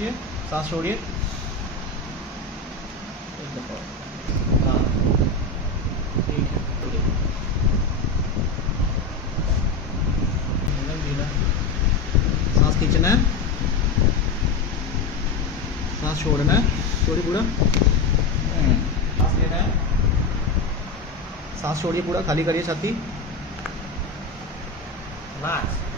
खींचिए, सांस छोड़िए। एक दफा। हाँ ठीक है, छोड़िए। सांस खींचना है, सांस छोड़ना है, छोड़िए पूरा। सांस लेना है, सांस छोड़िए पूरा, खाली करिए छाती। Relax.